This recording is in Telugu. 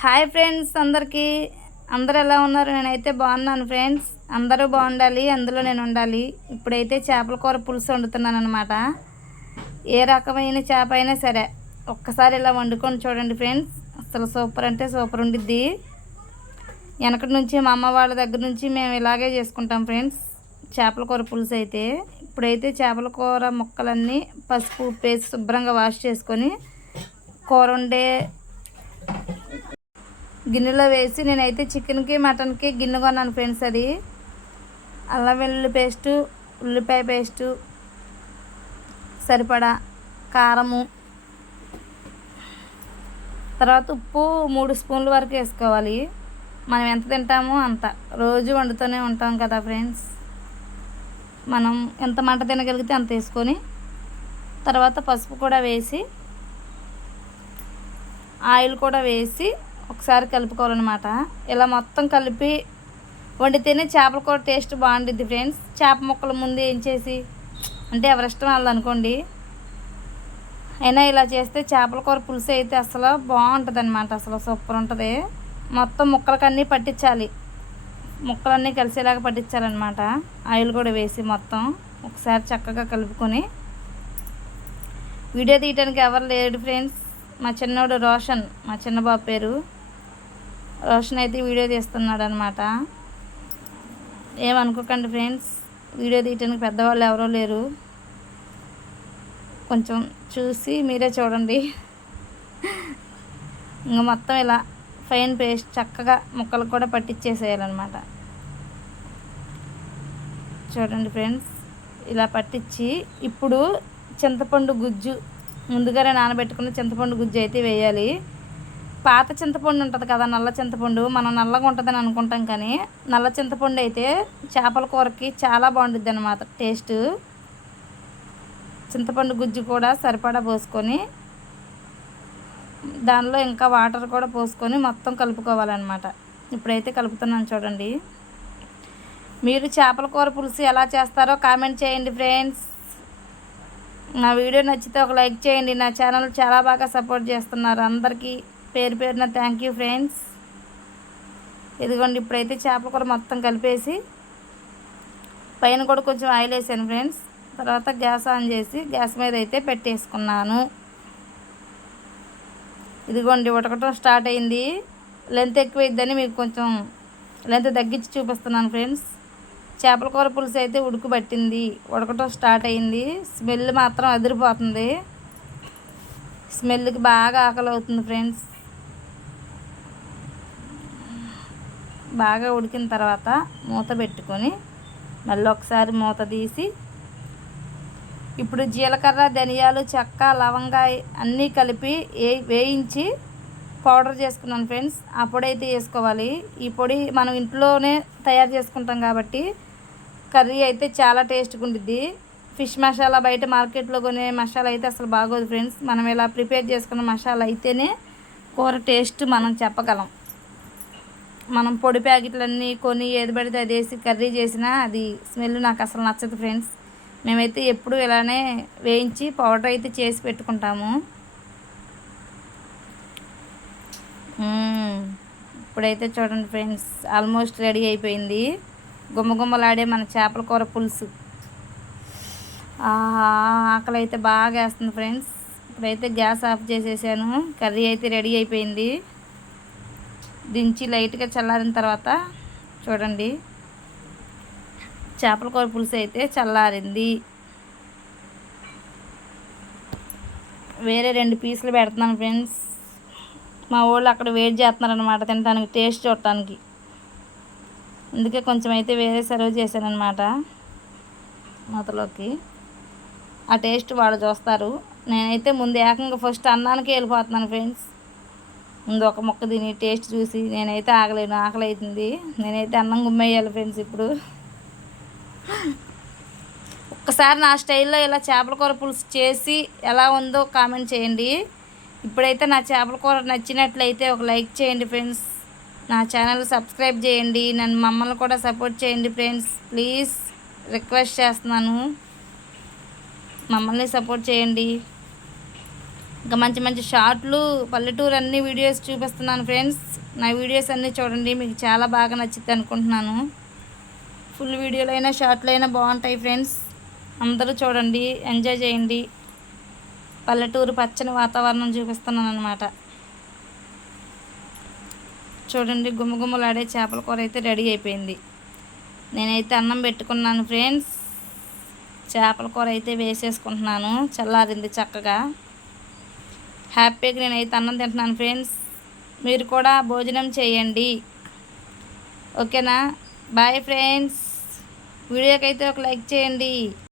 హాయ్ ఫ్రెండ్స్ అందరికీ. అందరు ఎలా ఉన్నారు? నేనైతే బాగున్నాను ఫ్రెండ్స్. అందరూ బాగుండాలి అందులో నేను ఉండాలి. ఇప్పుడైతే చేపల కూర పులుసు వండుతున్నాను అనమాట ఏ రకమైన చేప అయినా సరే ఒక్కసారి ఇలా వండుకొని చూడండి ఫ్రెండ్స్. అసలు సూపర్ అంటే సూపర్ ఉండిద్ది. వెనకటి నుంచి మా అమ్మ వాళ్ళ దగ్గర నుంచి మేము ఇలాగే చేసుకుంటాం ఫ్రెండ్స్. చేపల కూర పులుసు అయితే. ఇప్పుడైతే చేపల కూర ముక్కలన్నీ పసుపు ఉప్పు వేసి శుభ్రంగా వాష్ చేసుకొని కూర వండే గిన్నెలో వేసి నేనైతే చికెన్కి మటన్కి గిన్నె కొన్నాను ఫ్రెండ్స్ అది. అల్లం వెల్లుల్లి పేస్టు ఉల్లిపాయ పేస్టు సరిపడా కారము. తర్వాత ఉప్పు మూడు స్పూన్ల వరకు వేసుకోవాలి. మనం ఎంత తింటామో అంత. రోజు వండుతూనే ఉంటాం కదా ఫ్రెండ్స్. మనం ఎంత మంట తినగలిగితే అంత వేసుకొని తర్వాత పసుపు కూడా వేసి ఆయిల్ కూడా వేసి ఒకసారి కలుపుకోవాలన్నమాట. ఇలా మొత్తం కలిపి వండితేనే చేపల కూర టేస్ట్ బాగుండిద్ది ఫ్రెండ్స్. చేప ముక్కలు ముందు ఏం చేసి అంటే ఎవరిష్టం వాళ్ళు అనుకోండి అయినా ఇలా చేస్తే చేపల కూర పులుసు అయితే అసలు బాగుంటుంది అనమాట అసలు సూపర్ ఉంటుంది. మొత్తం ముక్కలకన్నీ పట్టించాలి. ముక్కలన్నీ కలిసేలాగా పట్టించాలన్నమాట. ఆయిల్ కూడా వేసి మొత్తం ఒకసారి చక్కగా కలుపుకొని. వీడియో తీయడానికి ఎవరు లేడు ఫ్రెండ్స్. మా చిన్నోడు రోషన్ మా చిన్న బాబు పేరు. రోషన్ అయితే వీడియో తీస్తున్నాడు అనమాట ఏమనుకోకండి ఫ్రెండ్స్ వీడియో తీయటానికి పెద్దవాళ్ళు ఎవరో లేరు. కొంచెం చూసి మీరే చూడండి. ఇంకా మొత్తం ఇలా ఫైన్ పేస్ట్ చక్కగా ముక్కలు కూడా పట్టించేసేయాలన్నమాట చూడండి ఫ్రెండ్స్ ఇలా పట్టించి ఇప్పుడు చింతపండు గుజ్జు ముందుగానే నానబెట్టుకున్న చింతపండు గుజ్జు అయితే వేయాలి. పాత చింతపండు ఉంటుంది కదా నల్ల చింతపండు. మనం నల్లగా ఉంటుందని అనుకుంటాం కానీ నల్ల చింతపండు అయితే చేపల కూరకి చాలా బాగుంటుంది అనమాట టేస్ట్. చింతపండు గుజ్జు కూడా సరిపడా పోసుకొని దానిలో ఇంకా వాటర్ కూడా పోసుకొని మొత్తం కలుపుకోవాలన్నమాట. ఇప్పుడైతే కలుపుతున్నాను చూడండి. మీరు చేపల కూర పులుసు ఎలా చేస్తారో కామెంట్ చేయండి ఫ్రెండ్స్. నా వీడియో నచ్చితే ఒక లైక్ చేయండి. నా ఛానల్ చాలా బాగా సపోర్ట్ చేస్తున్నారు అందరికీ. పేరు పేరున థ్యాంక్ యూ ఫ్రెండ్స్ ఇదిగోండి ఇప్పుడైతే చేపల కూర మొత్తం కలిపేసి పైన కూడా కొంచెం ఆయిల్ వేసాను ఫ్రెండ్స్ తర్వాత గ్యాస్ ఆన్ చేసి గ్యాస్ మీద అయితే పెట్టేసుకున్నాను. ఇదిగోండి ఉడకటం స్టార్ట్ అయింది. లెంత్ ఎక్కువైద్దని మీకు కొంచెం లెంత్ తగ్గించి చూపిస్తున్నాను ఫ్రెండ్స్ చేపల కూర పులుసు అయితే ఉడుకుబట్టింది ఉడకటం స్టార్ట్ అయింది. స్మెల్ మాత్రం అదిరిపోతుంది. స్మెల్కి బాగా ఆకలి అవుతుంది ఫ్రెండ్స్ బాగా ఉడికిన తర్వాత మూత పెట్టుకొని మళ్ళీ ఒకసారి మూత తీసి ఇప్పుడు జీలకర్ర ధనియాలు చెక్క లవంగా అన్నీ కలిపి ఏ వేయించి పౌడర్ చేసుకున్నాను ఫ్రెండ్స్. ఆ పొడి అయితే వేసుకోవాలి. ఈ పొడి మనం ఇంట్లోనే తయారు చేసుకుంటాం కాబట్టి కర్రీ అయితే చాలా టేస్ట్గా ఉంటుంది ఫిష్ మసాలా బయట మార్కెట్లో కొనే మసాలా అయితే అసలు బాగోదు ఫ్రెండ్స్. మనం ఇలా ప్రిపేర్ చేసుకున్న మసాలా అయితేనే కూర టేస్ట్ మనం చెప్పగలం. మనం పొడి ప్యాకెట్లన్నీ కొని ఏది పడితే అది వేసి కర్రీ చేసినా అది స్మెల్ నాకు అసలు నచ్చదు ఫ్రెండ్స్. మేమైతే ఎప్పుడు ఇలానే వేయించి పౌడర్ అయితే చేసి పెట్టుకుంటాము. ఇప్పుడైతే చూడండి ఫ్రెండ్స్ ఆల్మోస్ట్ రెడీ అయిపోయింది. గుమ్మగుమ్మలాడే మన చేపల కూర పులుసు. ఆకలి అయితే బాగా వేస్తుంది ఫ్రెండ్స్. ఇప్పుడైతే గ్యాస్ ఆఫ్ చేసేసాను. కర్రీ అయితే రెడీ అయిపోయింది. దించి లైట్గా చల్లారిన తర్వాత చూడండి. చేపల కూర పులుసు అయితే చల్లారింది. వేరే రెండు పీసులు పెడుతున్నాను ఫ్రెండ్స్. మా వాళ్ళు అక్కడ వెయిట్ చేస్తున్నారనమాట తినడానికి టేస్ట్ చూడటానికి. అందుకే కొంచెం అయితే వేరే సర్వ్ చేశాను అనమాట మూతలోకి. ఆ టేస్ట్ వాళ్ళు చూస్తారు. నేనైతే ముందు ఏకంగా ఫస్ట్ అన్నానికి వెళ్ళిపోతున్నాను ఫ్రెండ్స్. ముందు ఒక మొక్క తిని టేస్ట్ చూసి నేనైతే ఆగలేను ఆకలి అవుతుంది నేనైతే అన్నం గుమ్మేయాలి ఫ్రెండ్స్ ఇప్పుడు. ఒక్కసారి నా స్టైల్లో ఇలా చేపల కూర పులుసు చేసి ఎలా ఉందో కామెంట్ చేయండి. ఇప్పుడైతే నా చేపల కూర నచ్చినట్లయితే ఒక లైక్ చేయండి ఫ్రెండ్స్. నా ఛానల్ సబ్స్క్రైబ్ చేయండి నన్ను మమ్మల్ని కూడా సపోర్ట్ చేయండి ఫ్రెండ్స్. ప్లీజ్ రిక్వెస్ట్ చేస్తున్నాను. మమ్మల్ని సపోర్ట్ చేయండి. ఇంకా మంచి మంచి షార్ట్లు పల్లెటూరు అన్ని వీడియోస్ చూపిస్తున్నాను ఫ్రెండ్స్. నా వీడియోస్ అన్నీ చూడండి మీకు చాలా బాగా నచ్చింది అనుకుంటున్నాను. ఫుల్ వీడియోలు అయినా షార్ట్లు అయినా బాగుంటాయి ఫ్రెండ్స్. అందరూ చూడండి ఎంజాయ్ చేయండి. పల్లెటూరు పచ్చని వాతావరణం చూపిస్తున్నాను అనమాట చూడండి గుమ్మగుమ్మలాడే చేపల కూర అయితే రెడీ అయిపోయింది. నేనైతే అన్నం పెట్టుకున్నాను ఫ్రెండ్స్. చేపల కూర అయితే వేసేసుకుంటున్నాను చల్లారింది చక్కగా. హ్యాపీగా నేనైతే అన్నం తింటున్నాను ఫ్రెండ్స్. మీరు కూడా భోజనం చేయండి. ఓకేనా? Bye friends. వీడియోకి అయితే ఒక లైక్ చేయండి.